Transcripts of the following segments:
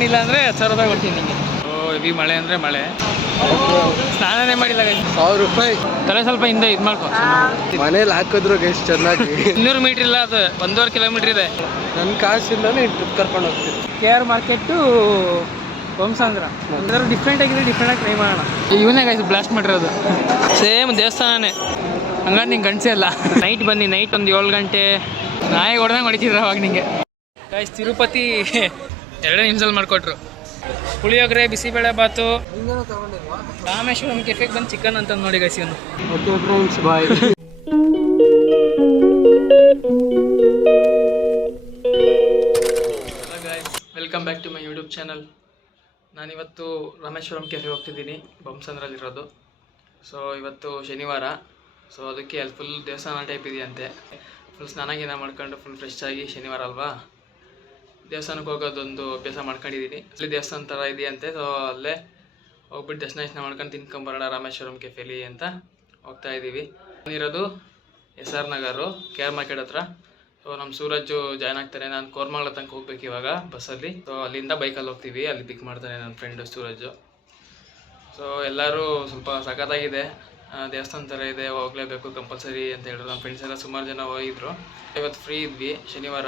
ತಗೊಂಡಿಲ್ಲ ಅಂದರೆ 10,000 ರೂಪಾಯಿ ಕೊಡ್ತೀನಿ ನಿಮಗೆ. ಹೆವಿ ಮಳೆ ಅಂದರೆ ಮಳೆ, ಸ್ನಾನನೇ ಮಾಡಿಲ್ಲ ಗೈಸ್. 1,000 ರೂಪಾಯಿ ತಲೆ ಸ್ವಲ್ಪ ಹಿಂದೆ ಇದು ಮಾಡ್ಕೊ. ಮನೇಲಿ ಹಾಕಿದ್ರು ಗೈಸ್ ಚೆನ್ನಾಗಿ. 200 ಮೀಟ್ರ್ ಇಲ್ಲ, ಅದು 1.5 ಕಿಲೋಮೀಟ್ರ್ ಇದೆ. ನನ್ನ ಕಾಸಿಂದಾನೆ ಟ್ರಿಪ್ ಕರ್ಕೊಂಡು ಹೋಗ್ತೀನಿ. KR ಮಾರ್ಕೆಟು ಬೊಮ್ಮಸಂದ್ರ ಅಂದ್ರೆ ಡಿಫ್ರೆಂಟ್ ಆಗಿ ಟ್ರೈ ಮಾಡೋಣ. ಇವನೇ ಗೈಸ್ ಬ್ಲಾಸ್ಟ್ ಮಾಡಿರೋದು, ಸೇಮ್ ದೇವಸ್ಥಾನನೇ. ಹಂಗಾಗಿ ನಿಂಗೆ ಗಂಟೆ ಅಲ್ಲ. ನೈಟ್ ಬನ್ನಿ, ನೈಟ್ ಒಂದು 7 ಗಂಟೆ ನಾಯಿ ಹೊಡೆದಂಗೆ ಹೊಡಿತಿದ್ರು ಅವಾಗ ನಿಂಗೆ. ಗೈಸ್ ತಿರುಪತಿ 2 ನಿಮಿಷದಲ್ಲಿ ಮಾಡಿಕೊಟ್ರು. ಪುಳಿಯೋಗರೆ, ಬಿಸಿಬೇಳೆ ಬಾತು. ರಾಮೇಶ್ವರಂ ಕೆಫೆಗೆ ಬಂದು ಚಿಕನ್ ಅಂತ ನೋಡಿ ಗೈಸ್ ಇವನು. Okay friends, bye. Guys, welcome back to my YouTube channel. ನಾನಿವತ್ತು ರಾಮೇಶ್ವರಂ ಕೆಫೆ ಹೋಗ್ತಿದ್ದೀನಿ, ಬೊಮ್ಮಸಂದ್ರಲ್ಲಿರೋದು. ಸೊ ಇವತ್ತು ಶನಿವಾರ, ಸೊ ಅದಕ್ಕೆ ಅಲ್ಲಿ ಫುಲ್ ದೇವಸ್ಥಾನ ಟೈಪ್ ಇದೆಯಂತೆ. ಫುಲ್ ಸ್ನಾನ ಗೀನ ಮಾಡ್ಕೊಂಡು ಫುಲ್ ಫ್ರೆಶ್ ಆಗಿ, ಶನಿವಾರ ಅಲ್ವಾ, ದೇವಸ್ಥಾನಕ್ಕೆ ಹೋಗೋದೊಂದು ಅಭ್ಯಾಸ ಮಾಡ್ಕೊಂಡಿದ್ದೀನಿ. ಅಲ್ಲಿ ದೇವಸ್ಥಾನ ಥರ ಇದೆಯಂತೆ. ಸೊ ಅಲ್ಲೇ ಹೋಗ್ಬಿಟ್ಟು ದರ್ಶನ ಮಾಡ್ಕೊಂಡು ತಿನ್ಕೊಂಬರೋಣ ರಾಮೇಶ್ವರಂ ಕೆಫೆಲಿ ಅಂತ ಹೋಗ್ತಾ ಇದ್ದೀವಿ. ಇರೋದು SR ನಗರು, KR ಮಾರ್ಕೆಟ್ ಹತ್ರ. ಸೊ ನಮ್ಮ ಸೂರಜ್ ಜಾಯ್ನ್ ಆಗ್ತಾನೆ. ನಾನು ಕೋರ್ಮಂಗ್ಲ ತನಕ ಹೋಗ್ಬೇಕು ಇವಾಗ ಬಸ್ಸಲ್ಲಿ. ಸೊ ಅಲ್ಲಿಂದ ಬೈಕಲ್ಲಿ ಹೋಗ್ತೀವಿ, ಅಲ್ಲಿ ಪಿಕ್ ಮಾಡ್ತಾನೆ ನನ್ನ ಫ್ರೆಂಡು ಸೂರಜು. ಸೊ ಎಲ್ಲರೂ ಸ್ವಲ್ಪ ಸಖತ್ತಾಗಿದೆ, ದೇವಸ್ಥಾನ ಥರ ಇದೆ, ಹೋಗಲೇಬೇಕು ಕಂಪಲ್ಸರಿ ಅಂತ ಹೇಳಿದ್ರು. ನಮ್ಮ ಫ್ರೆಂಡ್ಸ್ ಎಲ್ಲ ಸುಮಾರು ಜನ ಹೋಗಿದ್ರು. ಇವತ್ತು ಫ್ರೀ ಇದ್ವಿ, ಶನಿವಾರ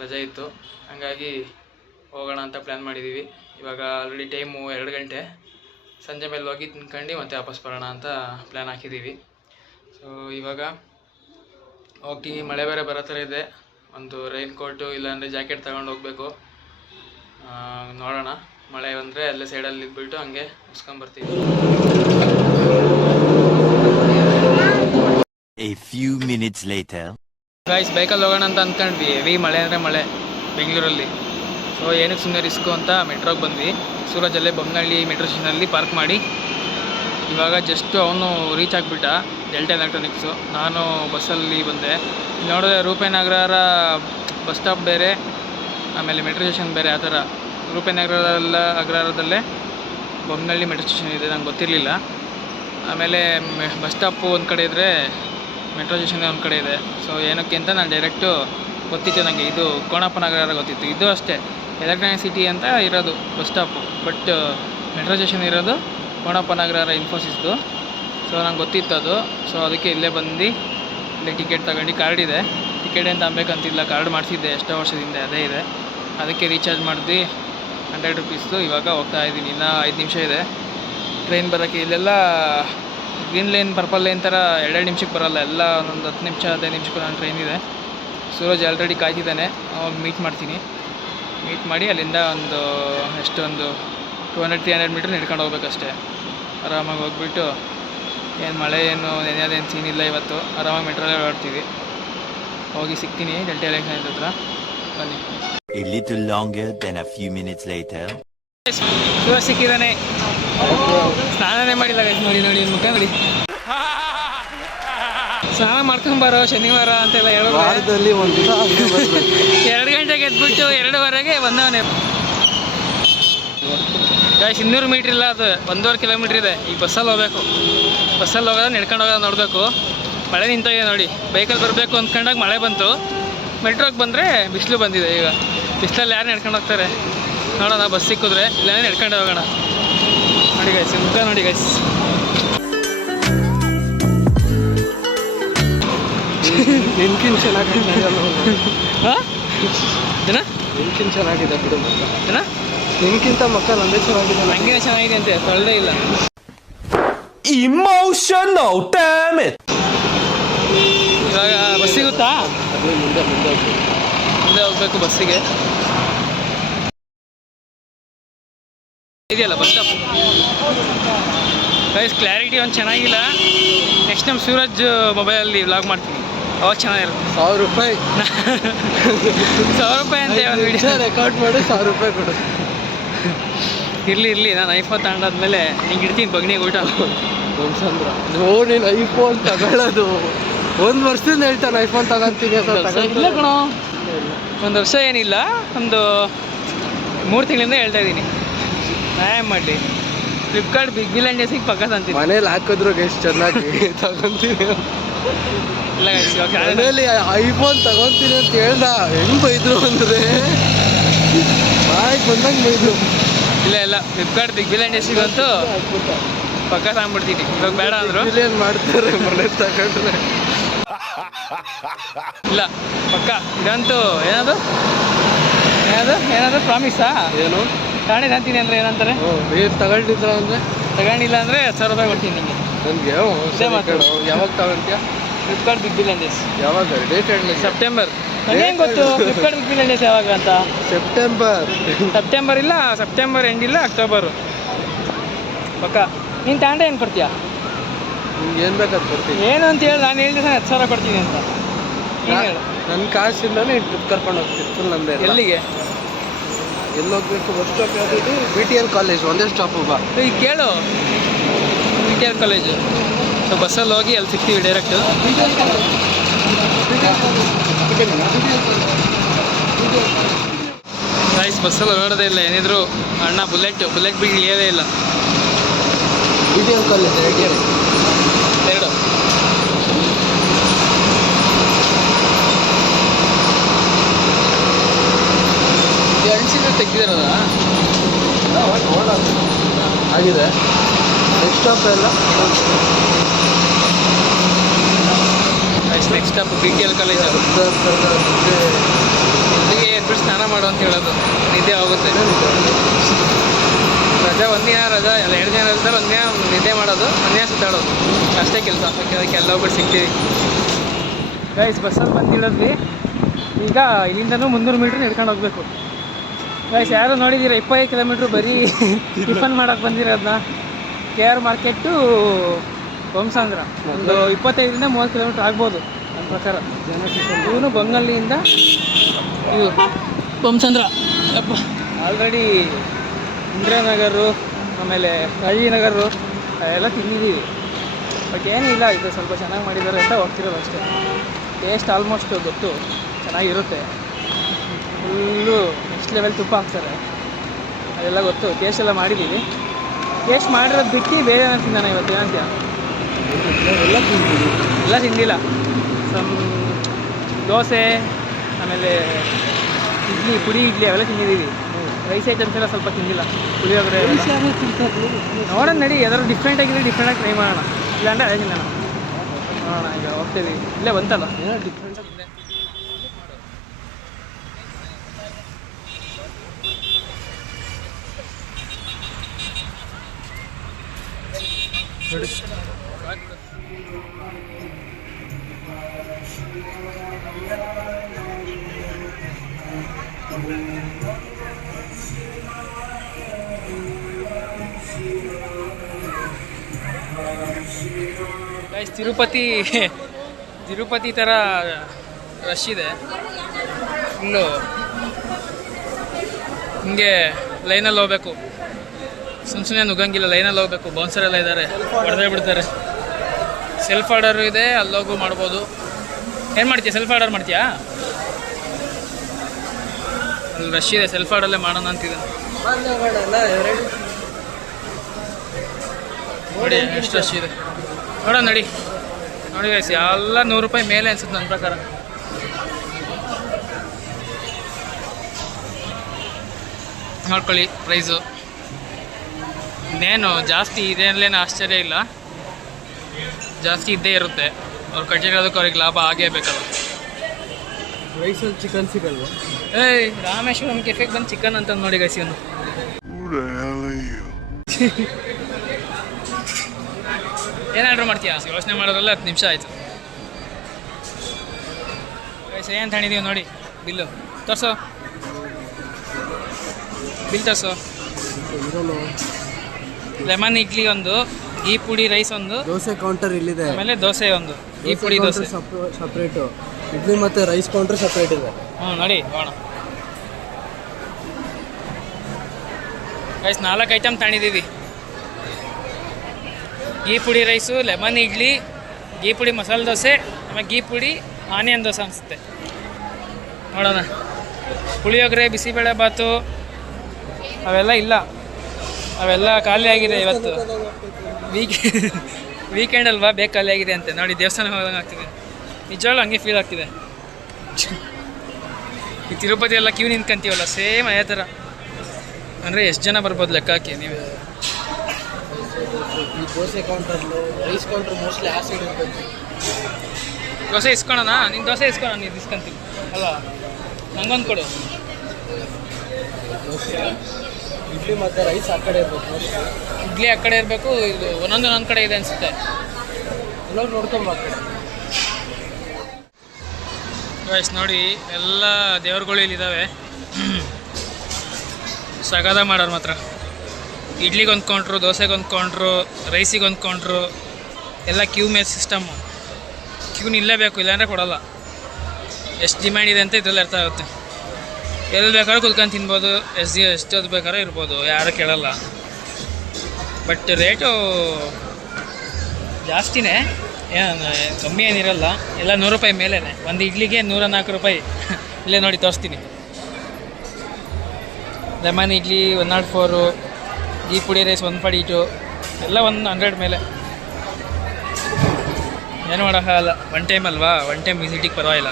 ರಜೆ ಇತ್ತು, ಹಾಗಾಗಿ ಹೋಗೋಣ ಅಂತ ಪ್ಲ್ಯಾನ್ ಮಾಡಿದ್ದೀವಿ. ಇವಾಗ ಆಲ್ರೆಡಿ ಟೈಮು 2 ಗಂಟೆ. ಸಂಜೆ ಮೇಲೆ ಹೋಗಿ ತಿನ್ಕೊಂಡು ಮತ್ತೆ ವಾಪಸ್ ಬರೋಣ ಅಂತ ಪ್ಲ್ಯಾನ್ ಹಾಕಿದ್ದೀವಿ. ಸೊ ಇವಾಗ ಹೋಗ್ತೀವಿ. ಮಳೆ ಬೇರೆ ಬರೋ ಥರ ಇದೆ, ಒಂದು ರೈನ್ ಕೋಟು ಇಲ್ಲಾಂದರೆ ಜಾಕೆಟ್ ತಗೊಂಡು ಹೋಗಬೇಕು. ನೋಡೋಣ, ಮಳೆ ಬಂದರೆ ಅಲ್ಲೇ ಸೈಡಲ್ಲಿ ಇದ್ಬಿಟ್ಟು ಹಂಗೆ ಮುಗಿಸ್ಕೊಂಬರ್ತೀವಿ. A few minutes later. Guys, ಬೈಕಲ್ಲಿ ಹೋಗೋಣ ಅಂತ ಅಂದ್ಕೊಂಡ್ವಿ. ಹೆವಿ ಮಳೆ ಅಂದರೆ ಮಳೆ ಬೆಂಗಳೂರಲ್ಲಿ. ಸೊ ಏನಕ್ಕೆ ಸುಮ್ಮನೆ ರಿಸ್ಕು ಅಂತ ಮೆಟ್ರೋಗೆ ಬಂದ್ವಿ. ಸೂರಜಲ್ಲೇ ಬೊಮ್ಮನಹಳ್ಳಿ ಮೆಟ್ರೋ ಸ್ಟೇಷನಲ್ಲಿ ಪಾರ್ಕ್ ಮಾಡಿ ಇವಾಗ ಜಸ್ಟ್ ಅವನು ರೀಚ್ ಆಗಿಬಿಟ್ಟ, ಡೆಲ್ಟಾ ಎಲೆಕ್ಟ್ರಾನಿಕ್ಸು. ನಾನು ಬಸ್ಸಲ್ಲಿ ಬಂದೆ. ನೋಡಿದ್ರೆ ರೂಪೇನಗರ ಬಸ್ ಸ್ಟಾಪ್ ಬೇರೆ, ಆಮೇಲೆ ಮೆಟ್ರೋ ಸ್ಟೇಷನ್ ಬೇರೆ. ಆ ಥರ ರೂಪೇನಗರದಲ್ಲೇ ಬೊಮ್ಮನಹಳ್ಳಿ ಮೆಟ್ರೋ ಸ್ಟೇಷನ್ ಇದೆ, ನಂಗೆ ಗೊತ್ತಿರಲಿಲ್ಲ. ಆಮೇಲೆ ಬಸ್ ಸ್ಟಾಪು ಒಂದು ಕಡೆ ಇದ್ದರೆ ಮೆಟ್ರೋ ಸ್ಟೇಷನ್ ಒಂದು ಕಡೆ ಇದೆ. ಸೊ ಏನಕ್ಕೆ ಅಂತ ನಾನು ಡೈರೆಕ್ಟು ಗೊತ್ತಿತ್ತು ನನಗೆ, ಇದು ಕೋಣಪ್ಪ ನಗರ ಗೊತ್ತಿತ್ತು. ಇದು ಅಷ್ಟೇ ಎಲೆಕ್ಟ್ರಾನಿಕ್ ಸಿಟಿ ಅಂತ ಇರೋದು bus stop, but metro station ಇರೋದು ಕೋಣಪ್ಪ ನಗರ ಇನ್ಫೋಸಿಸ್ದು. ಸೊ ನಂಗೆ ಗೊತ್ತಿತ್ತು ಅದು. ಸೊ ಅದಕ್ಕೆ ಇಲ್ಲೇ ಬಂದು ಇಲ್ಲೇ ಟಿಕೆಟ್ ತಗೊಂಡು, ಕಾರ್ಡ್ ಇದೆ, ಟಿಕೆಟ್ ಅಂತ ಅನ್ಬೇಕಂತಿಲ್ಲ, ಕಾರ್ಡ್ ಮಾಡಿಸಿದ್ದೆ ಎಷ್ಟೋ ವರ್ಷದಿಂದ, ಅದೇ ಇದೆ. ಅದಕ್ಕೆ ರೀಚಾರ್ಜ್ ಮಾಡಿದ್ವಿ 100 ರುಪೀಸ್ದು. ಇವಾಗ ಹೋಗ್ತಾ ಇದ್ದೀನಿ, ಇನ್ನೂ 5 ನಿಮಿಷ ಇದೆ ಟ್ರೈನ್ ಬರೋಕ್ಕೆ. ಇಲ್ಲೆಲ್ಲ ಗ್ರೀನ್ ಲೈನ್, ಪರ್ಪಲ್ ಲೈನ್ ಥರ 2 ನಿಮಿಷಕ್ಕೆ ಬರೋಲ್ಲ, ಎಲ್ಲ ಒಂದೊಂದು 10 ನಿಮಿಷ 15 ನಿಮಿಷಕ್ಕೆ ನಾನು ಟ್ರೈನ್ ಇದೆ. ಸೂರಜ್ ಆಲ್ರೆಡಿ ಕಾಯ್ತಿದ್ದಾನೆ, ಅವ್ನು ಮೀಟ್ ಮಾಡ್ತೀನಿ. ಮೀಟ್ ಮಾಡಿ ಅಲ್ಲಿಂದ ಒಂದು 200-300 ಮೀಟ್ರ್ ನಡ್ಕೊಂಡು ಹೋಗ್ಬೇಕಷ್ಟೇ. ಆರಾಮಾಗಿ ಹೋಗ್ಬಿಟ್ಟು, ಏನು ಮಳೆ ಏನು ನೆನೆಯೋದೇನು ಸೀನ್ ಇಲ್ಲ ಇವತ್ತು, ಆರಾಮಾಗಿ ಮೆಟ್ರೋಲ್ಲೇ ಓಡಾಡ್ತೀವಿ. ಹೋಗಿ ಸಿಗ್ತೀನಿ ಡೆಲ್ಟಾ ಎಲೆಕ್ಟ್ರಾನಿಕ್ಸ್ ಹತ್ರ, ಬನ್ನಿ. A little longer than a few minutes later. Suraj ಸಿಕ್ಕಿದ್ದಾನೆ, ಸ್ನಾನನೇ ಮಾಡಿಲ್ಲ ಗೈಸ್. ನೋಡಿ ಮುಖ ನೋಡಿ. ಸ್ನಾನ ಮಾಡ್ಕೊಂಬರೋ ಶನಿವಾರ ಅಂತೆಲ್ಲ ಹೇಳೋದು. 2 ಗಂಟೆಗೆ ಎದ್ಬಿಟ್ಟು 2:15ಗೆ ಬಂದವನೇ ಗೈಸ್. 200 ಮೀಟ್ರ್ ಇಲ್ಲ, ಅದು 1.5 ಕಿಲೋಮೀಟ್ರ್ ಇದೆ. ಈಗ ಬಸ್ಸಲ್ಲಿ ಹೋಗ್ಬೇಕು, ಬಸ್ಸಲ್ಲಿ ಹೋಗೋದು ನಡ್ಕೊಂಡು ಹೋಗೋದು ನೋಡಬೇಕು. ಮಳೆ ನಿಂತೋಗಿದೆ ನೋಡಿ. ಬೈಕಲ್ಲಿ ಬರಬೇಕು ಅಂದ್ಕೊಂಡಾಗ ಮಳೆ ಬಂತು. ಮೆಟ್ರೋಗೆ ಬಂದರೆ ಬಿಸಿಲು ಬಂದಿದೆ. ಈಗ ಬಿಸಿಲಲ್ಲಿ ಯಾರು ನಡ್ಕೊಂಡು ಹೋಗ್ತಾರೆ ನೋಡೋಣ, ಬಸ್ ಸಿಕ್ಕಿದ್ರೆ, ಇಲ್ಲಾಂದರೆ ನಡ್ಕೊಂಡು ಹೋಗೋಣ. ನೋಡಿ ಗೈಸ್, ಮುಖ ನೋಡಿ ಗೈಸ್. ನಿನ್ಕಿನ್ ಚೆನ್ನಾಗಿದೆ. ಹಾಂ ಏನ ನಿನ್ಕಿನ್ ಚೆನ್ನಾಗಿದೆ ಬಿಡು ಮಕ್ಕ. ಏನ ನಿನ್ಕಿಂತ ಮಕ್ಕ ನಂದೇ ಚೆನ್ನಾಗಿದೆ. ಹಂಗೆ ಚೆನ್ನಾಗಿದೆ ಅಂತೆ, ತೊಳ್ದೇ ಇಲ್ಲ. Emotional damage. ಇವಾಗ ಬಸ್ ಸಿಗುತ್ತಾ? ಮುಂದೆ ಹೋಗ್ಬೇಕು ಬಸ್ಸಿಗೆ. ಇದೆಯಲ್ಲ ಬಸ್ ಸ್ಟಾಪ್. ಗೈಸ್, ಕ್ಲಾರಿಟಿ ಒಂದು ಚೆನ್ನಾಗಿಲ್ಲ. ನೆಕ್ಸ್ಟ್ ನಮ್ಮ ಸೂರಜ್ ಮೊಬೈಲಲ್ಲಿ ವ್ಲಾಗ್ ಮಾಡ್ತೀನಿ, ಅವಾಗ ಚೆನ್ನಾಗಿರುತ್ತೆ. 1,000 ರೂಪಾಯಿ 1,000 ರೂಪಾಯಿ ಅಂತ ಒಂದು ವಿಡಿಯೋ ರೆಕಾರ್ಡ್ ಮಾಡಿ 1,000 ರೂಪಾಯಿ ಕೊಡು. ಇರಲಿ ನಾನು ಐಫೋನ್ ತಗೊಂಡಾದ್ಮೇಲೆ ನಿಂಗೆ ಇಡ್ತೀನಿ ಬಗ್ನಿಗೆ ಊಟ. ಬೊಮ್ಮಸಂದ್ರ ನೋಡಿ, ಐಫೋನ್ ತಗೊಳ್ಳೋದು 1 ವರ್ಷದಿಂದ ಹೇಳ್ತಾನೆ ಐಫೋನ್ ತಗೊಂತೀನಿ ಅಂತ. ಇಲ್ಲ ಕಣೋ, 1 ವರ್ಷ ಏನಿಲ್ಲ, ಒಂದು 3 ತಿಂಗಳಿಂದ ಹೇಳ್ತಾ ಇದ್ದೀನಿ. ನಾ ಏನು ಮಾಡಲಿ, ಫ್ಲಿಪ್ಕಾರ್ಟ್ ಬಿಗ್ ಬಿಲಿಯನ್ ಡೇಸಿಗೆ ಪಕ್ಕ ಅಂತೀನಿ. ಮನೇಲಿ ಹಾಕಿದ್ರು ಗೈಸ್ ಚೆನ್ನಾಗಿ ತಗೊಂತೀನಿ. ಇಲ್ಲ ಮನೇಲಿ ಐಫೋನ್ ತಗೊಂತೀನಿ ಅಂತ ಹೇಳ್ದ, ಹೆಂಗ್ ಬೈದ್ರು ಅಂದರೆ ಬಂದಂಗೆ ಮೈದು ಇಲ್ಲ ಫ್ಲಿಪ್ಕಾರ್ಟ್ ಬಿಗ್ ಬಿಲಿಯನ್ ಡೇಸಿಗಂತೂ ಪಕ್ಕ ತಗೊಂಡ್ಬಿಡ್ತೀನಿ. ಇವಾಗ ಬೇಡ ಅಂದರು. ಏನು ಮಾಡ್ತಾರೆ ಮನೆ ತಗೊಂಡ್ರೆ. ಇಲ್ಲ ಪಕ್ಕ ಇದಂತೂ ಏನಾದ್ರು ಪ್ರಾಮಿಸಾ ಏನು ತಾನೇ ತಂತೀನಿ ಅಂದರೆ ಏನಂತಾರೆ, ಏನು ತಗೊಂಡಿದ್ರ ಅಂದರೆ ತಗೊಂಡಿಲ್ಲ ಅಂದರೆ 1000 ರೂಪಾಯಿ ಕೊಡ್ತೀನಿ ನಿಮಗೆ. ನನಗೆ ಇದೇ ಮಾತು. ಯಾವಾಗ ತಗೊಂಡ್ಯಾ? ಫ್ಲಿಪ್ಕಾರ್ಟ್ ಬಿಗ್ ಬಿಲಿಯನ್ ಡೇಸ್ ಯಾವಾಗ ಡೇಟ್ ಹೇಳಿ? ಸೆಪ್ಟೆಂಬರ್. ನನಗೇನು ಗೊತ್ತು ಫ್ಲಿಪ್ಕಾರ್ಟ್ ಬಿಗ್ ಬಿಲಿಯನ್ ಡೇಸ್ ಯಾವಾಗ ಅಂತ? ಸೆಪ್ಟೆಂಬರ್ ಇಲ್ಲ, ಸೆಪ್ಟೆಂಬರ್ ಎಂಡ್ ಇಲ್ಲ, ಅಕ್ಟೋಬರು ಪಕ್ಕ. ನೀನು ತಗೊಂಡ್ರೆ ಏನು ಕೊಡ್ತೀಯಾ? ನಿಮ್ಗೆ ಏನು ಬೇಕಾದ್ ಕೊಡ್ತೀನಿ. ಏನು ಅಂತ ಹೇಳಿ ನಾನು ಹೇಳಿದ್ರೆ 10,000 ಕೊಡ್ತೀನಿ ಅಂತ. ನೀನು ಹೇಳು. ನನ್ನ ಕಾಸಿಂದಾನೆ ಟ್ರಿಪ್ ಕರ್ಕೊಂಡು ಹೋಗ್ತೀನಿ ಫುಲ್ ನಂದೇ. ಎಲ್ಲಿಗೆ? ಎಲ್ಲಿ ಹೋಗ್ಬೇಕು? ಬಸ್ ಸ್ಟಾಪ್ ಯಾವ್ದು? BTL ಕಾಲೇಜ್ ಒಂದೇ ಸ್ಟಾಪ್ ಬಾ. ಈಗ ಕೇಳು, BTL ಕಾಲೇಜು. ಸೊ ಬಸ್ಸಲ್ಲಿ ಹೋಗಿ ಅಲ್ಲಿ ಸಿಗ್ತೀವಿ ಡೈರೆಕ್ಟು. ಗೈಸ್ ಬಸ್ಸಲ್ಲಿ ನೋಡೋದೇ ಇಲ್ಲ, ಏನಿದ್ರು ಅಣ್ಣ ಬುಲೆಟ್ ಬಿಗಿ ಇಳಿಯೋದೇ ಇಲ್ಲ. BTL ಕಾಲೇಜ್ 2 ಅಣಿಸಿದ್ರೆ ತೆಗ್ದಿರೋದ ಆಗಿದೆ. ನೆಕ್ಸ್ಟ್ ಸ್ಟಾಪ್ ಎಲ್ಲ ನೆಕ್ಸ್ಟ್ ಸ್ಟಾಪ್ BTL ಕಾಲೇಜು. ಇಲ್ಲಿಗೆ ಎದ್ಬಿಟ್ಟು ಸ್ನಾನ ಮಾಡು ಅಂತ ಹೇಳೋದು, ನಿದ್ದೆ ಆಗುತ್ತೆ. ರಜಾ ಒಂದಿನ ರಜಾ ಎಲ್ಲ 2 ದಿನ ರಜದಲ್ಲಿ ಒಂದಿನ ನಿದ್ದೆ ಮಾಡೋದು, ಒಂದಿನ ಸುತ್ತಾಡೋದು, ಅಷ್ಟೇ ಕೆಲಸ. ಅದಕ್ಕೆ ಎಲ್ಲ ಹೋಗ್ಬಿಟ್ಟು ಸಿಗ್ತೀವಿ. ಗೈಸ್ ಬಸ್ಸಲ್ಲಿ ಬಂದಿಳಿದ್ವಿ. ಈಗ ಇಲ್ಲಿಂದನೂ 300 ಮೀಟ್ರ್ ನಡ್ಕೊಂಡು ಹೋಗ್ಬೇಕು. ಗೈಸ್ ಯಾರು ನೋಡಿದ್ದೀರ 25 ಕಿಲೋಮೀಟ್ರ್ ಬರೀ ಟಿಫನ್ ಮಾಡೋಕ್ಕೆ ಬಂದಿರೋದನ್ನ. KR ಮಾರ್ಕೆಟ್ಟು ಬೊಮ್ಮಸಂದ್ರ ಒಂದು 25ರಿಂದ 30 ಕಿಲೋಮೀಟ್ರ್ ಆಗ್ಬೋದು ನನ್ನ ಪ್ರಕಾರ. ಇವನು ಬೊಮ್ಮನಹಳ್ಳಿಯಿಂದ ಇವು ಬೊಮ್ಮಸಂದ್ರ. ಅಪ್ಪ ಆಲ್ರೆಡಿ ಇಂದಿರಾನಗರು ಆಮೇಲೆ ರಾಜೀನಗರು ಎಲ್ಲ ತಿಂದಿದ್ದೀವಿ. ಬಟ್ ಏನಿಲ್ಲ, ಇದು ಸ್ವಲ್ಪ ಚೆನ್ನಾಗಿ ಮಾಡಿದ್ದಾರೆ ಅಂತ ಹೋಗ್ತಿರೋದು ಅಷ್ಟೇ. ಟೇಸ್ಟ್ ಆಲ್ಮೋಸ್ಟ್ ಗೊತ್ತು, ಚೆನ್ನಾಗಿರುತ್ತೆ. ಫುಲ್ಲು ನೆಕ್ಸ್ಟ್ ಲೆವೆಲ್ ತುಪ್ಪ ಹಾಕ್ತಾರೆ, ಅದೆಲ್ಲ ಗೊತ್ತು. ಟೇಸ್ಟ್ ಎಲ್ಲ ಮಾಡಿದ್ದೀವಿ. ಟೇಸ್ಟ್ ಮಾಡಿರೋದು ಬಿಟ್ಟು ಬೇರೆ ಏನೋ ತಿಂದಾನ ಇವತ್ತು. ಏನಂತೀಯ? ಎಲ್ಲ ತಿಂದಿಲ್ಲ. ದೋಸೆ ಆಮೇಲೆ ಪುಡಿ ಇಡ್ಲಿ ಅವೆಲ್ಲ ತಿಂದಿದ್ದೀವಿ. ರೈಸ್ ಐಟಮ್ಸ್ ಎಲ್ಲ ಸ್ವಲ್ಪ ತಿಂದಿಲ್ಲ. ಪುಳಿಯೋಗರೆ ನೋಡೋಣ ನಡಿ, ಯಾವ್ದಾದ್ರು ಡಿಫ್ರೆಂಟಾಗಿ ಟ್ರೈ ಮಾಡೋಣ. ಇಲ್ಲಾಂದರೆ ಅದೇ ತಿನ್ನೋಣ. ನೋಡೋಣ, ಈಗ ಹೋಗ್ತೀವಿ. ಇಲ್ಲೇ ಬಂತಲ್ಲ ಏನೋ ಡಿಫ್ರೆಂಟಾಗಿ. ಗೈಸ್ ತಿರುಪತಿ ಥರ ರಶ್ ಇದೆ ಫುಲ್ಲು. ಹಿಂಗೆ ಲೈನಲ್ಲಿ ಹೋಗ್ಬೇಕು, ಸುಮ್ಮನೆ ನುಗ್ಗಂಗಿಲ್ಲ. ಲೈನಲ್ಲಿ ಹೋಗ್ಬೇಕು. ಬೌನ್ಸರೆಲ್ಲ ಇದ್ದಾರೆ, ಹೊಡೆದೇ ಬಿಡ್ತಾರೆ. ಸೆಲ್ಫ್ ಆರ್ಡರು ಇದೆ, ಅಲ್ಲೋಗು ಮಾಡ್ಬೋದು. ಏನು ಮಾಡ್ತೀಯ? ಸೆಲ್ಫ್ ಆರ್ಡರ್ ಮಾಡ್ತೀಯಾ? ಅಲ್ಲಿ ರಶ್ ಇದೆ, ಸೆಲ್ಫ್ ಆರ್ಡರಲ್ಲೇ ಮಾಡೋಣ ಅಂತಿದೆ. ನೋಡಿ ಎಷ್ಟು ರಶ್ ಇದೆ, ನೋಡೋಣ ನೋಡಿ ಗೈಸ್. ಎಲ್ಲ 100 ರೂಪಾಯಿ ಮೇಲೆ ಅನ್ಸುತ್ತೆ ನನ್ನ ಪ್ರಕಾರ. ನೋಡ್ಕೊಳ್ಳಿ ಪ್ರೈಸು. ಇನ್ನೇನು ಜಾಸ್ತಿ ಇದೇನೇನು ಆಶ್ಚರ್ಯ ಇಲ್ಲ, ಜಾಸ್ತಿ ಇದ್ದೇ ಇರುತ್ತೆ. ಅವ್ರು ಕಟ್ಟಿರೋದಕ್ಕೆ ಅವ್ರಿಗೆ ಲಾಭ ಆಗೇ ಬೇಕಲ್ಲ. ರೈಸಲ್ಲಿ ಚಿಕನ್ ಸಿಗಲ್ವಾ? ಏಯ್ ರಾಮೇಶ್ವರಂ ಕೆಫೆಗೆ ಬಂದು ಚಿಕನ್ ಅಂತ ನೋಡಿ ಗೈಸ್. ಇವನು ಏನು ಆರ್ಡ್ರ್ ಮಾಡ್ತೀಯಾ? ಯೋಚನೆ ಮಾಡೋದ್ರಲ್ಲ 10 ನಿಮಿಷ ಆಯಿತು. ಗೈಸ್ ಏನು ತಗೊಂಡಿದ್ದೀವಿ ನೋಡಿ, ಬಿಲ್ಲು ತೋರಿಸೋ. ಬಿಲ್ ತೋರಿಸೋ. ಲೆಮನ್ ಇಡ್ಲಿ ಒಂದು, ಈ ಪುಡಿ ರೈಸ್ ಒಂದು, ದೋಸೆ ಕೌಂಟರ್ ಇಲ್ಲಿದೆ. ಆಮೇಲೆ ದೋಸೆ ಒಂದು, ಈ ಪುಡಿ ದೋಸೆ ಸಪ್ರೇಟು, ಇಡ್ಲಿ ಮತ್ತು ರೈಸ್ ಕೌಂಟರ್ ಸಪ್ರೇಟ್ ಇದೆ. ನೋಡಿ ಹೋಗೋಣ ಗೈಸ್. 4 ಐಟಮ್ ತಗೊಂಡಿದ್ದೀವಿ. ಗೀ ಪುಡಿ ರೈಸು, ಲೆಮನ್ ಇಡ್ಲಿ, ಗೀ ಪುಡಿ ಮಸಾಲೆ ದೋಸೆ, ಆಮೇಲೆ ಗೀ ಪುಡಿ ಆನಿಯನ್ ದೋಸೆ ಅನಿಸುತ್ತೆ. ನೋಡೋಣ. ಪುಳಿಯೋಗರೆ, ಬಿಸಿಬೇಳೆ ಬಾತು ಅವೆಲ್ಲ ಇಲ್ಲ, ಅವೆಲ್ಲ ಖಾಲಿ ಆಗಿದೆ ಇವತ್ತು. ವೀಕೆಂಡ್ ಅಲ್ವಾ, ಬೇಗ ಖಾಲಿ ಆಗಿದೆ ಅಂತೆ. ನೋಡಿ ದೇವಸ್ಥಾನ ಹೋದಂಗೆ ಆಗ್ತಿದೆ, ನಿಜವಾಗ್ಲೂ ಹಂಗೆ ಫೀಲ್ ಆಗ್ತಿದೆ. ಈ ತಿರುಪತಿ ಎಲ್ಲ ಕ್ಯೂ ನಿಂತ್ಕೊಂತೀವಲ್ಲ, ಸೇಮ್ ಅದೇ ಥರ. ಅಂದರೆ ಎಷ್ಟು ಜನ ಬರ್ಬೋದು ಲೆಕ್ಕ ಹಾಕಿ ನೀವು? ಈ ದೋಸೆ ಕೌಂಟರ್ಲು ರೈಸ್ ಕೌಂಟ್ರ್ ಮೋಸ್ಟ್ಲಿ ಆ ಸೈಡ್ ಇರ್ತೈತಿ. ದೋಸೆ ಇಸ್ಕೊಳ್ಳೋಣ? ನೀನು ದೋಸೆ ಇಸ್ಕೊಳ್ಳೋಣ, ನೀನು ಇಸ್ಕೊಂತೀವಿ ಅಲ್ಲ, ನಂಗೊಂದು ಕೊಡು. ದೋಸೆ ಇಡ್ಲಿ ಮತ್ತು ರೈಸ್ ಆ ಕಡೆ ಇರ್ಬೇಕು ಮೋಸ್ಟ್ಲಿ. ಇಡ್ಲಿ ಆ ಕಡೆ ಇರಬೇಕು, ಇದು ಒಂದೊಂದು ಕಡೆ ಇದೆ ಅನಿಸುತ್ತೆ. ಎಲ್ಲ ನೋಡ್ಕೊಂಬ ಆ ಕಡೆ. ಗೈಸ್ ನೋಡಿ, ಎಲ್ಲ ದೇವ್ರುಗಳು ಇಲ್ಲಿದ್ದಾವೆ. ಸಗದ ಮಾಡೋರು ಮಾತ್ರ. ಇಡ್ಲಿಗೆ ಒಂದು ಕೌಂಟ್ರು, ದೋಸೆಗೆ ಒಂದು ಕೌಂಟ್ರು, ರೈಸಿಗೆ ಒಂದು ಕೌಂಟ್ರು, ಎಲ್ಲ ಕ್ಯೂ ಮೇಲ್ ಸಿಸ್ಟಮ್ಮು. ಕ್ಯೂ ನಿಲ್ಲಬೇಕು, ಇಲ್ಲಾಂದರೆ ಕೊಡೋಲ್ಲ. ಎಷ್ಟು ಡಿಮ್ಯಾಂಡ್ ಇದೆ ಅಂತ ಇದರಲ್ಲಿ ಅರ್ಥ ಆಗುತ್ತೆ. ಎಲ್ಲಿ ಬೇಕಾದ್ರೂ ಕುತ್ಕೊಂಡು ತಿನ್ಬೋದು, ಎಷ್ಟೊತ್ತು ಬೇಕಾದ್ರೂ ಇರ್ಬೋದು, ಯಾರು ಕೇಳಲ್ಲ. ಬಟ್ ರೇಟು ಜಾಸ್ತಿನೇ, ಏನು ಕಮ್ಮಿ ಏನಿರಲ್ಲ. ಎಲ್ಲ 100 ರೂಪಾಯಿ ಮೇಲೇ. ಒಂದು ಇಡ್ಲಿಗೆ 104 ರೂಪಾಯಿ. ಇಲ್ಲೇ ನೋಡಿ ತೋರಿಸ್ತೀನಿ. ಲೆಮನ್ ಇಡ್ಲಿ 104, ಘೀ ಪುಡಿ ರೈಸ್ 142, ಎಲ್ಲ 100 ಮೇಲೆ. ಏನು ಮಾಡೋಕ್ಕಾಗಲ್ಲ, ಒನ್ ಟೈಮ್ ಅಲ್ವಾ, ಒನ್ ಟೈಮ್ ವಿಸಿಟಿಗೆ ಪರವಾಗಿಲ್ಲ,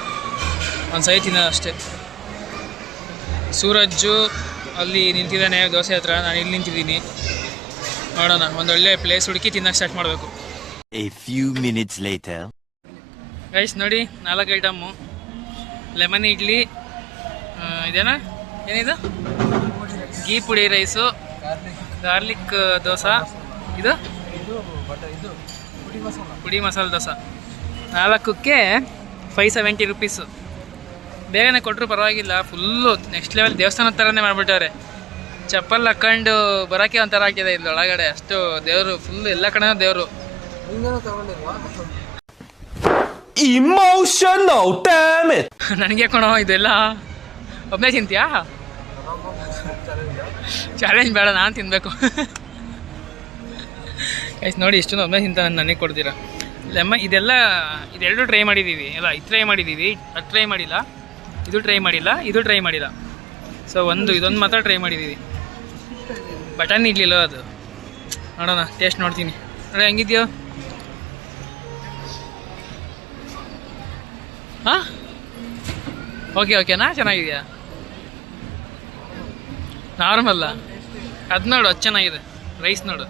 ಒಂದು ಸರಿ ತಿನ್ನೋದು ಅಷ್ಟೇ. ಸೂರಜ್ಜು ಅಲ್ಲಿ ನಿಂತಿದ್ದಾನೆ ದೋಸೆ ಹತ್ರ, ನಾನು ಇಲ್ಲಿ ನಿಂತಿದ್ದೀನಿ. ನೋಡೋಣ, ಒಂದೊಳ್ಳೆ ಪ್ಲೇಸ್ ಹುಡುಕಿ ತಿನ್ನೋಕ್ಕೆ ಸ್ಟಾರ್ಟ್ ಮಾಡಬೇಕು. A few minutes later. Guys ನೋಡಿ, 4 ಐಟಮ್ಮು. ಲೆಮನ್ ಇಡ್ಲಿ, ಇದೇನಾ ಏನಿದು, ಘೀ ಪುಡಿ ರೈಸು, ಗಾರ್ಲಿಕ್ ದೋಸೆ, ಇದು ಪುಡಿ ಮಸಾಲೆ ದೋಸೆ. 4ಕ್ಕೆ 570 ರುಪೀಸು. ಬೇಗನೆ ಕೊಟ್ಟರು ಪರವಾಗಿಲ್ಲ. ಫುಲ್ಲು ನೆಕ್ಸ್ಟ್ ಲೆವೆಲ್ ದೇವಸ್ಥಾನದ ಥರನೇ ಮಾಡಿಬಿಟ್ಟವ್ರೆ. ಚಪ್ಪಲ್ ಹಾಕ್ಕೊಂಡು ಬರೋಕ್ಕೆ ಒಂಥರ ಆಗಿದೆ ಇಲ್ಲಿ ಒಳಗಡೆ. ಅಷ್ಟು ದೇವರು, ಫುಲ್ಲು ಎಲ್ಲ ಕಡೆನೂ ದೇವರು. Emotional, damn it! ನನಗೆ ಕೊಣೋ ಇದೆಲ್ಲ. ಒಬ್ಬನೇ ತಿಂತೀಯಾ? ಚಾಲೆಂಜ್ ಬೇಡ, ನಾನು ತಿನ್ನಬೇಕು. ಗೈಸ್ ನೋಡಿ, ಇಷ್ಟೊಂದು ಒಬ್ಬನೇ ತಿಂತ ನನಗೆ ಕೊಡ್ತೀರಾ? ಇದೆರಡು ಟ್ರೈ ಮಾಡಿದ್ದೀವಿ. ಅಲ್ಲ, ಇದು ಟ್ರೈ ಮಾಡಿದ್ದೀವಿ, ಅದು ಟ್ರೈ ಮಾಡಿಲ್ಲ. ಇದು ಟ್ರೈ ಮಾಡಿಲ್ಲ, ಇದು ಟ್ರೈ ಮಾಡಿಲ್ಲ. ಸೊ ಇದೊಂದು ಮಾತ್ರ ಟ್ರೈ ಮಾಡಿದ್ದೀವಿ. ಬಟನ್ ಇಡ್ಲಿಲ್ಲ ಅದು. ನೋಡೋಣ, ಟೇಸ್ಟ್ ನೋಡ್ತೀನಿ. ನೋಡಿ ಹೆಂಗಿದ್ಯೋ? ಹಾಂ, ಓಕೆನಾ? ಚೆನ್ನಾಗಿದೆಯಾ? ನಾರ್ಮಲ್ಲ ಅದು ನೋಡು, ಅದು ಚೆನ್ನಾಗಿದೆ. ರೈಸ್ ನೋಡು,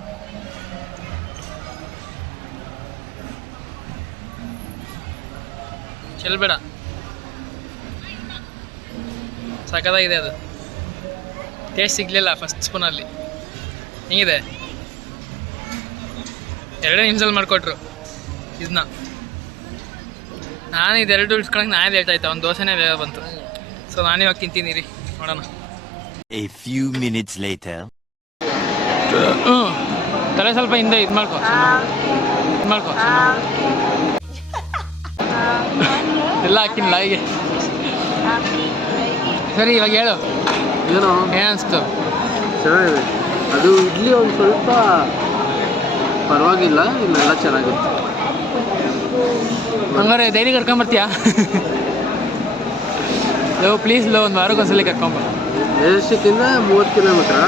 ಚೆಲ್ಬೇಡ, ಸಖತ್ತಾಗಿದೆ ಅದು. ಟೇಸ್ಟ್ ಸಿಗಲಿಲ್ಲ ಫಸ್ಟ್ ಸ್ಪೂನಲ್ಲಿ. ಹೆಂಗಿದೆ? 2 ನಿಮಿಷದಲ್ಲಿ ಮಾಡಿಕೊಟ್ರು ಇದನ್ನ. ನಾನು ಇದೆರಡು ಇಟ್ಕೊಳಕ್ಕೆ ನಾನೇ ಲೇಟ್ ಆಯ್ತಾ, ಒಂದು ದೋಸೆನೇ ಬೇಗ ಬಂತು. ಸೊ ನಾನಿವಾಗ ತಿಂತೀನಿ ರೀ, ನೋಡೋಣ. A few minutes later. ತಲೆ ಸ್ವಲ್ಪ ಹಿಂದೆ ಇದು ಮಾಡ್ಕೊ ಎಲ್ಲ ಹಾಕಿನ ಲಾಯಿಗೆ. ಸರಿ, ಇವಾಗ ಹೇಳು, ಏನೋ ಏನಿಸ್ತು? ಚೆನ್ನಾಗಿದೆ. ಅದು ಇಡ್ಲಿ ಒಂದು ಸ್ವಲ್ಪ ಪರವಾಗಿಲ್ಲ, ಇನ್ನೆಲ್ಲ ಚೆನ್ನಾಗಿತ್ತು. ಹಂಗಾರೆ ಡೈಲಿ ಕರ್ಕೊಂಬರ್ತೀಯಾ? ಪ್ಲೀಸ್ ಒಂದು ವಾರಕ್ಕೊಂದ್ಸಲಿ ಕರ್ಕೊಂಬ. ಮೆಜೆಸ್ಟಿಕ್ಕಿಂದ 30 ಕಿಲೋಮೀಟ್ರಾ?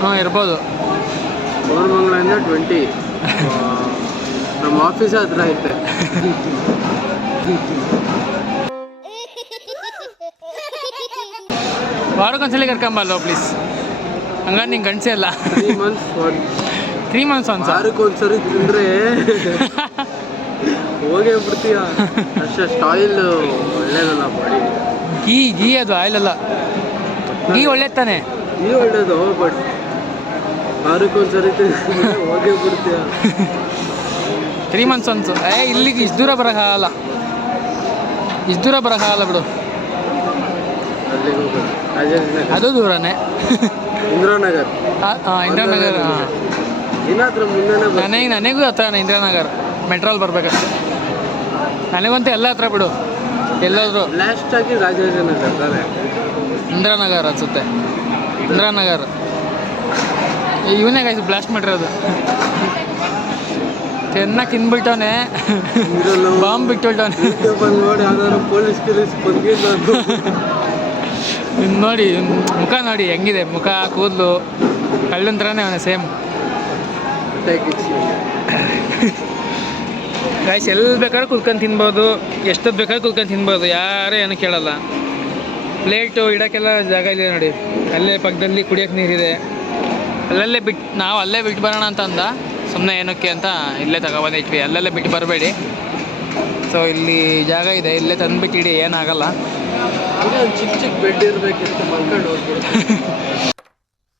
ಹಾಂ, ಇರ್ಬೋದು. ಕೋರಮಂಗಲದಿಂದ 20. ನಮ್ಮ ಆಫೀಸ್ ಹತ್ರ ಐತೆ. ವಾರಕ್ಕೊಂದ್ಸಲಿ ಕರ್ಕೊಂಬಲ್ವ ಪ್ಲೀಸ್? ಹಂಗಾರೆ ನಿಂಗೆ ಗಂಡಸೇ ಅಲ್ಲ. 3 ಮಂತ್ಸ್ ಒಂದು ವಾರಕ್ಕೊಂದ್ಸರಿ ತಿಂದರೆ ಹೋಗೇ ಬಿಡ್ತೀಯ. ಅಷ್ಟು ಆಯಿಲ್ ಒಳ್ಳೇದಲ್ಲ ಬಾಡಿ. ಗೀ ಅದು ಆಯಿಲ್ ಅಲ್ಲ. ಗೀ ಒಳ್ಳೇದು ತಾನೆ? ಗೀ ಒಳ್ಳೇದು, ಬಟ್ ವಾರಕ್ಕೊಂದ್ಸರಿ ತಿಂದರೆ ಹೋಗೇ ಬಿಡ್ತೀಯ. 3 ಮಂತ್ಸ್ ಒನ್ಸು. ಇಲ್ಲಿಗೆ ಇಷ್ಟು ದೂರ ಬರೋಕ್ಕಾಗಲ್ಲ ಬಿಡು. ಅಲ್ಲಿಗೆ ಹೋಗೋದು ಅದು ದೂರನೇ. ಇಂದಿರಾನಗರ್. ಇಂದಿರಾನಗರ್ ಏನಾದ್ರೂ ಮುಂದೆ ನನಗೂ ಹತ್ರನೇ ಇಂದಿರಾನಗರ್. ಮೆಟ್ರೋಲ್ ಬರ್ಬೇಕಷ್ಟೆ. ನನಗಂತೂ ಎಲ್ಲ ಹತ್ರ ಬಿಡು. ಎಲ್ಲಾದರೂ ಲಾಸ್ಟ್ ಆಗಿ ರಾಜಾಜಿನಗರ್ ತಾನೆ? ಇಂದಿರಾನಗರ್ ಅನ್ಸುತ್ತೆ. ಇಂದಿರಾನಗರ್ ಇವನೇ ಗಾಯ್ಸು ಬ್ಲಾಸ್ಟ್ ಮಾಡಿರೋದು. ಚೆನ್ನಾಗಿ ತಿಂದ್ಬಿಟ್ಟವನೆ, ಬಾಂಬ್ ಬಿಟ್ಟುಬಿಟ್ಟವನೆ. ನೋಡಿ ಯಾವ್ದಾದ್ರು ಪೊಲೀಸ್ ಬಂದಿದ್ದು ನೋಡಿ, ಮುಖ ನೋಡಿ ಹೆಂಗಿದೆ, ಮುಖ ಕೂದಲು ಕಳ್ಳನ ಥರನೇ ಅವನೇ ಸೇಮ್. ಗಾಯ್ಸ್ ಎಲ್ಲಿ ಬೇಕಾದ್ರೂ ಕುತ್ಕೊಂಡು ತಿನ್ಬೋದು, ಎಷ್ಟೊತ್ತು ಬೇಕಾದ್ರೂ ಕುತ್ಕೊಂಡು ತಿನ್ಬೋದು, ಯಾರೂ ಏನು ಕೇಳಲ್ಲ. ಪ್ಲೇಟು ಇಡೋಕ್ಕೆಲ್ಲ ಜಾಗ ಇದೆ ನೋಡಿ. ಅಲ್ಲೇ ಪಕ್ಕದಲ್ಲಿ ಕುಡಿಯೋಕ್ಕೆ ನೀರಿದೆ. ಅಲ್ಲಲ್ಲೇ ನಾವು ಅಲ್ಲೇ ಬಿಟ್ಟು ಬರೋಣ ಅಂತ ಅಂದ. ಸುಮ್ಮನೆ ಏನಕ್ಕೆ ಅಂತ ಇಲ್ಲೇ ತಗೊಬಂದಿಟ್ವಿ. ಅಲ್ಲಲ್ಲೇ ಬಿಟ್ಟು ಬರಬೇಡಿ. ಸೊ ಇಲ್ಲಿ ಜಾಗ ಇದೆ, ಇಲ್ಲೇ ತಂದುಬಿಟ್ಟಿಡಿ, ಏನಾಗಲ್ಲ. ಒಂದು ಚಿಕ್ಕ ಬೆಡ್ ಇರಬೇಕಿತ್ತು, ಮಲ್ಕೊಂಡು ಹೋಗ್ಬಿಟ್ಟು.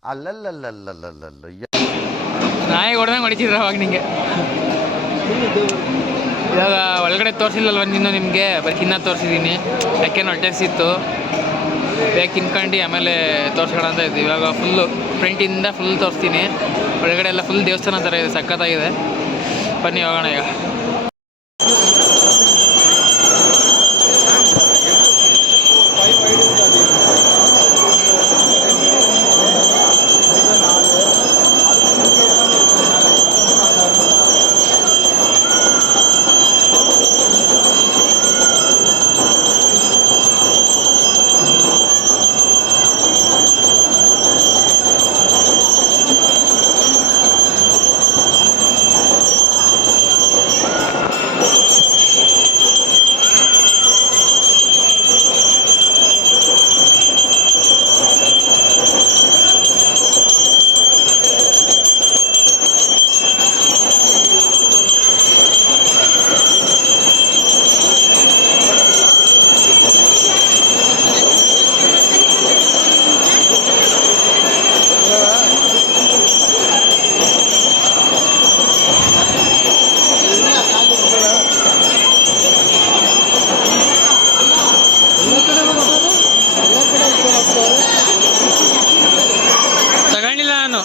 ಅಲ್ಲಲ್ಲಲ್ಲಲ್ಲಲ್ಲಲ್ಲ ನಾಯಿ ಹೊಡೆದಂಗೆ ಹೊಡಿತಿದ್ರು ಅವಾಗ ನಿಂಗೆ. ಇವಾಗ ಒಳಗಡೆ ತೋರಿಸಿಲ್ಲಲ್ವ ನೀನು, ನಿಮಗೆ ಬರೀ ತಿನ್ನೋದು ತೋರಿಸಿದ್ದೀನಿ. ಯಾಕೆನೋ ಹೊಟ್ಟೆ ಸಿತ್ತು, ಬೇಗ ತಿನ್ಕೊಂಡು ಆಮೇಲೆ ತೋರಿಸ್ಕೊಳ ಅಂತ ಇದ್ವಿ. ಇವಾಗ ಫುಲ್ಲು ಫ್ರಂಟಿಂದ ಫುಲ್ ತೋರಿಸ್ತೀನಿ. ಒಳಗಡೆ ಎಲ್ಲ ಫುಲ್ ದೇವಸ್ಥಾನ ಥರ ಇದೆ, ಸಖತ್ತಾಗಿದೆ. ಬನ್ನಿ ಹೋಗೋಣ ಈಗ. ತಗೊಂಡಿಲ್ಲ ನಾನು,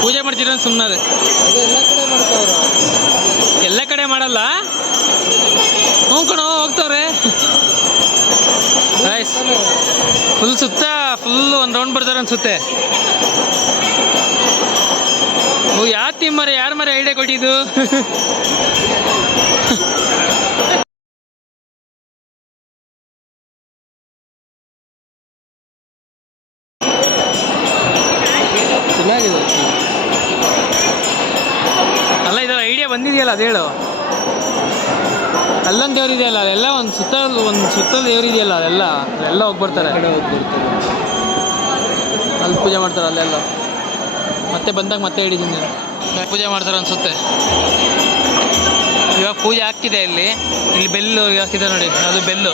ಪೂಜೆ ಮಾಡ್ತೀರ ಸುಮ್ಮನೆ. ಎಲ್ಲ ಕಡೆ ಮಾಡಲ್ಲ. ಹ್ಞೂ ಕಣೋ, ಹೋಗ್ತವ್ರೆ. ರೈಸ್ ಫುಲ್ ಸುತ್ತ ಫುಲ್ ಒಂದು ರೌಂಡ್ ಬರ್ತಾರೆ ಅನ್ಸುತ್ತೆ. ಯಾವ ಟೀಮ್ ಮರೆ, ಯಾರು ಮರೆ ಐಡಿಯಾ ಕೊಟ್ಟಿದ್ದು? ಚೆನ್ನಾಗಿದೆ. ಅಲ್ಲ, ಇದರ ಐಡಿಯಾ ಬಂದಿದೆಯಲ್ಲ ಅದು ಹೇಳು. ಅಲ್ಲೊಂದು ದೇವ್ರು ಇದೆಯಲ್ಲ, ಅದೆಲ್ಲ ಒಂದು ಸುತ್ತಲ ದೇವ್ರು ಇದೆಯಲ್ಲ, ಅದೆಲ್ಲ ಹೋಗ್ಬರ್ತಾರೆ. ಕಡೆ ಹೋಗ್ಬಿಡ್ತಾರೆ, ಅಲ್ಲಿ ಪೂಜೆ ಮಾಡ್ತಾರೆ ಅಲ್ಲೆಲ್ಲ. ಮತ್ತೆ ಬಂದಾಗ ಮತ್ತೆ ಹಿಡಿದೀನಿ, ಪೂಜೆ ಮಾಡ್ತಾರೆ ಅನಿಸುತ್ತೆ. ಇವಾಗ ಪೂಜೆ ಆಗ್ತಿದೆ ಇಲ್ಲಿ ಬೆಲ್ಲು ಹಾಕಿದೆ ನೋಡಿ, ಅದು ಬೆಲ್ಲು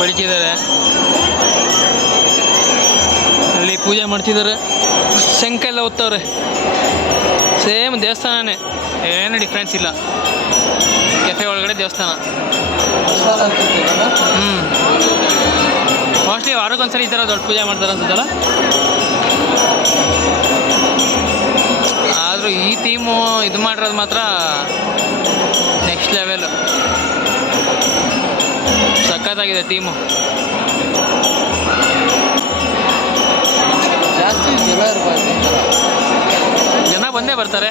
ಬಡಿತಿದ್ದಾರೆ. ಅಲ್ಲಿ ಪೂಜೆ ಮಾಡ್ತಿದ್ದಾರೆ, ಶಂಖ ಎಲ್ಲ ಹೊತ್ತವ್ರೆ. ಸೇಮ್ ದೇವಸ್ಥಾನನೇ, ಏನು ಡಿಫ್ರೆನ್ಸ್ ಇಲ್ಲ. ಕೆಫೆ ಒಳಗಡೆ ದೇವಸ್ಥಾನ. ಮೋಸ್ಟ್ಲಿ ವಾರಕ್ಕೊಂದ್ಸಲ ಈ ಥರ ದೊಡ್ಡ ಪೂಜೆ ಮಾಡ್ತಾರೆ ಅನ್ಸುತ್ತಲ್ಲ. ಆದರೂ ಈ ಥೀಮು ಇದು ಮಾಡಿರೋದು ಮಾತ್ರ ನೆಕ್ಸ್ಟ್ ಲೆವೆಲ್. ಸಖತ್ತಾಗಿದೆ ಥೀಮು. ಜಾಸ್ತಿ ಜನ ಇರಬಾರ್ದು, ಜನ ಬಂದೇ ಬರ್ತಾರೆ.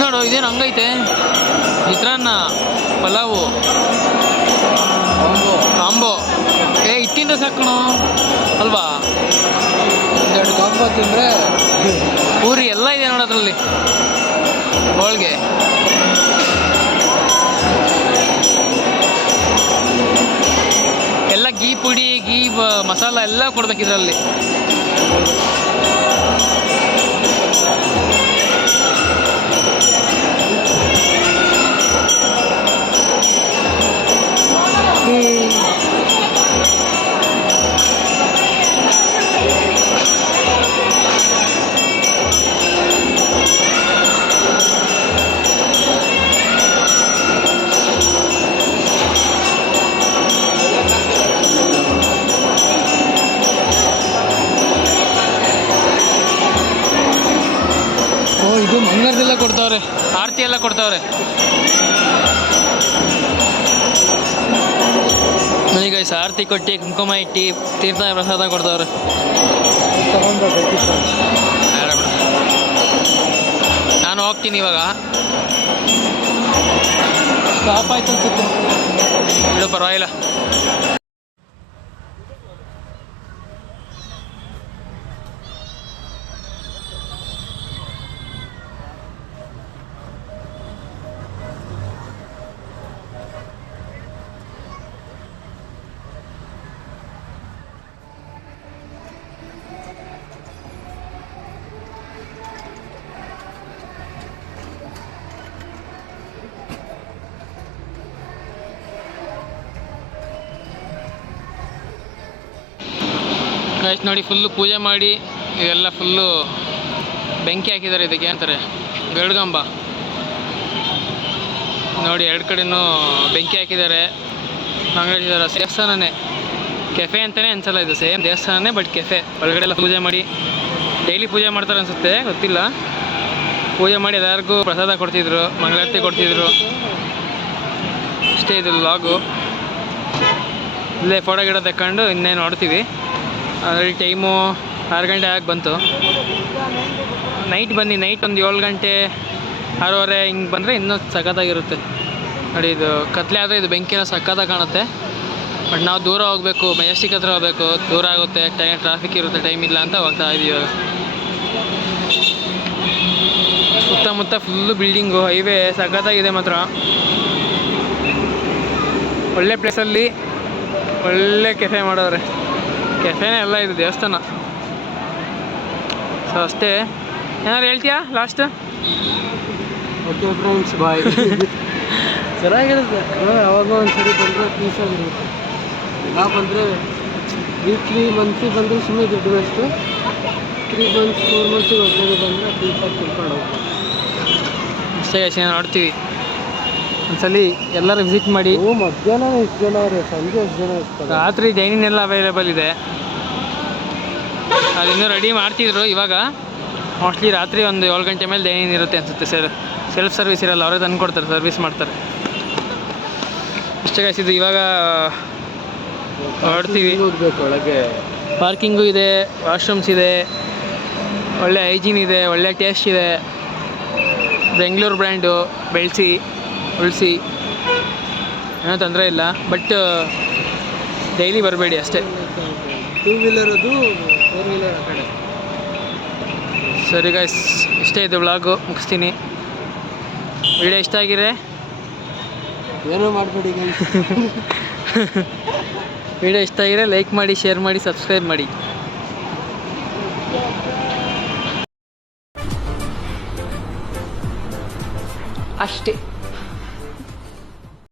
ನೋಡು, ಇದೇನು ಹಂಗೈತೆ. ಚಿತ್ರಾನ್ನ, ಪಲಾವು, ಕಾಂಬೋ. ಇಟ್ಟಿಂದ ಸಾಕಣೋ ಅಲ್ವಾ? ಒಂದೆರಡು ಕಾಂಬೋ ತಿಂದರೆ ಪೂರಿ ಎಲ್ಲ ಇದೆ ನೋಡೋದ್ರಲ್ಲಿ. ಹೋಳಿಗೆ ಎಲ್ಲ ಗೀ ಪುಡಿ, ಗೀ ಮಸಾಲ ಎಲ್ಲ ಕೊಡ್ಬೇಕಿದ್ರಲ್ಲಿ. ಇದು ಮಂಗಳದೆಲ್ಲ ಕೊಡ್ತಾವ್ರೆ, ಆರತಿ ಎಲ್ಲ ಕೊಡ್ತಾವ್ರೆ. ಈಗ ಆರತಿ ಕೊಟ್ಟು ಕುಂಕುಮ ಇಟ್ಟು ತೀರ್ಥ ಪ್ರಸಾದ ಕೊಡ್ತಾವ್ರೆ. ನಾನು ಹೋಗ್ತೀನಿ ಇವಾಗ. ಸ್ಟಾಪ್ ಆಯ್ತು ಅನ್ಸುತ್ತೆ, ಬಿಡು ಪರವಾಗಿಲ್ಲ. ಗೈಸ್ ನೋಡಿ ಫುಲ್ಲು ಪೂಜೆ ಮಾಡಿ ಇವೆಲ್ಲ ಫುಲ್ಲು ಬೆಂಕಿ ಹಾಕಿದ್ದಾರೆ. ಇದಕ್ಕೆ ಅಂತಾರೆ ಗರುಡಗಂಬ. ನೋಡಿ ಎರಡು ಕಡೆನೂ ಬೆಂಕಿ ಹಾಕಿದ್ದಾರೆ. ಅಂಗಡಿದ್ದಾರೆ. ದೇವಸ್ಥಾನನೇ, ಕೆಫೆ ಅಂತಲೇ ಅನ್ಸಲ್ಲ, ಇದು ಸೇಮ್ ದೇವಸ್ಥಾನನೇ ಬಟ್ ಕೆಫೆ. ಒಳಗಡೆ ಎಲ್ಲ ಪೂಜೆ ಮಾಡಿ ಡೈಲಿ ಪೂಜೆ ಮಾಡ್ತಾರೆ ಅನಿಸುತ್ತೆ, ಗೊತ್ತಿಲ್ಲ. ಪೂಜೆ ಮಾಡಿ ಎಲ್ಲರಿಗೂ ಪ್ರಸಾದ ಕೊಡ್ತಿದ್ರು, ಮಂಗಳಾರತಿ ಕೊಡ್ತಿದ್ರು. ಅಷ್ಟೇ ಇದು ಲಾಗು. ಇಲ್ಲೇ ಫೋಟೋ ಗಿಡ ತಗೊಂಡು ಇನ್ನೇನು ನೋಡ್ತೀವಿ. ಅದರಲ್ಲಿ ಟೈಮು 6 ಗಂಟೆ ಆಗಿ ಬಂತು. ನೈಟ್ ಬನ್ನಿ, ನೈಟ್ ಒಂದು 7 ಗಂಟೆ 6:30 ಹಿಂಗೆ ಬಂದರೆ ಇನ್ನೂ ಸಖತ್ತಾಗಿರುತ್ತೆ. ನೋಡಿ ಇದು ಕತ್ಲೆ ಆದರೆ ಇದು ಬೆಂಕಿನ ಸಖತ್ತಾಗಿ ಕಾಣುತ್ತೆ. ಬಟ್ ನಾವು ದೂರ ಹೋಗಬೇಕು, ಮೆಜೆಸ್ಟಿಕ್ ಹತ್ರ ಹೋಗಬೇಕು, ದೂರ ಆಗುತ್ತೆ, ಟ್ರಾಫಿಕ್ ಇರುತ್ತೆ, ಟೈಮ್ ಇಲ್ಲ ಅಂತ ಹೋಗ್ತಾ ಇದ್ದೀವಿ ಇವಾಗ. ಸುತ್ತಮುತ್ತ ಫುಲ್ಲು ಬಿಲ್ಡಿಂಗು, ಹೈವೇ ಸಖತ್ತಾಗಿದೆ ಮಾತ್ರ. ಒಳ್ಳೆ ಪ್ಲೇಸಲ್ಲಿ ಒಳ್ಳೆ ಕೆಫೆ ಮಾಡೋರೆ. ಕೆಫೆನೇ ಎಲ್ಲ ಇದು ದೇವಸ್ಥಾನ. ಸೊ ಅಷ್ಟೇ. ಏನಾದ್ರು ಹೇಳ್ತೀಯಾ ಲಾಸ್ಟ್? ಓಕೆ ಫ್ರೆಂಡ್ಸ್, ಬಾಯ್. ಚೆನ್ನಾಗಿರುತ್ತೆ. ಯಾವಾಗ ಒಂದ್ಸರಿ ಬಂದರೆ ಪೀಸಾಗಿರುತ್ತೆ. ನಾವು ಬಂದರೆ ವೀಕ್ಲಿ ಮಂತ್ಲಿ ಬಂದರೆ ಸುಮ್ಮನೆ ದುಡ್ಡು ವೇಸ್ಟು. 3 ಮಂತ್ಸ್ 4 ಮಂತ್ಸಿಗೆ ಒಬ್ಬರಿಗೆ ಬಂದರೆ ಪೀಸಾಗಿ ತಿಳ್ಕೊಂಡು ಹೋಗ್ಬೋದು. ಅಷ್ಟೇ ನೋಡ್ತೀವಿ. ಒಂದ್ಸಲಿ ಎಲ್ಲರೂ ವಿಸಿಟ್ ಮಾಡಿ. ಮಧ್ಯಾಹ್ನ ಎಷ್ಟು ಜನ ಅವ್ರೆ, ಸಂಜೆ ಎಷ್ಟು ಜನ ಇರ್ತಾರೆ. ರಾತ್ರಿ ಡೈನಿಂಗ್ ಎಲ್ಲ ಅವೈಲೇಬಲ್ ಇದೆ. ಅದಿನ್ನೂ ರೆಡಿ ಮಾಡ್ತಿದ್ರು. ಇವಾಗ ಮೋಸ್ಟ್ಲಿ ರಾತ್ರಿ ಒಂದು 7 ಗಂಟೆ ಮೇಲೆ ಡೈನಿಂಗ್ ಇರುತ್ತೆ ಅನಿಸುತ್ತೆ. ಸೆಲ್ಫ್ ಸರ್ವಿಸ್ ಇರಲ್ಲ, ಅವರೇ ತಂದು ಕೊಡ್ತಾರೆ, ಸರ್ವಿಸ್ ಮಾಡ್ತಾರೆ. ಅಷ್ಟೇ ಕಾಯಿಸಿದ್ದು. ಇವಾಗ ಹೊರಡ್ತೀವಿ. ಹೋಗ್ಬೇಕು ಒಳಗೆ. ಪಾರ್ಕಿಂಗು ಇದೆ, ವಾಶ್ರೂಮ್ಸ್ ಇದೆ, ಒಳ್ಳೆ ಹೈಜೀನ್ ಇದೆ, ಒಳ್ಳೆ ಟೇಸ್ಟ್ ಇದೆ. ಬೆಂಗಳೂರು ಬ್ರ್ಯಾಂಡು, ಬೆಳೆಸಿ ಉಳಿಸಿ, ಏನೋ ತೊಂದರೆ ಇಲ್ಲ. ಬಟ್ ಡೈಲಿ ಬರಬೇಡಿ ಅಷ್ಟೇ. 2 ವೀಲರ್ ಅದು, 4 ವೀಲರ್ ಆ ಕಡೆ. ಸರಿ ಗೈಸ್, ಇಷ್ಟೇ ಇದು ವ್ಲಾಗು, ಮುಗಿಸ್ತೀನಿ. ವಿಡಿಯೋ ಇಷ್ಟ ಆಗಿರೆ ಏನೋ ಮಾಡಬೇಡಿ ಗೈಸ್. ವಿಡಿಯೋ ಇಷ್ಟ ಆಗಿರೆ ಲೈಕ್ ಮಾಡಿ, ಶೇರ್ ಮಾಡಿ, ಸಬ್ಸ್ಕ್ರೈಬ್ ಮಾಡಿ. ಅಷ್ಟೇ.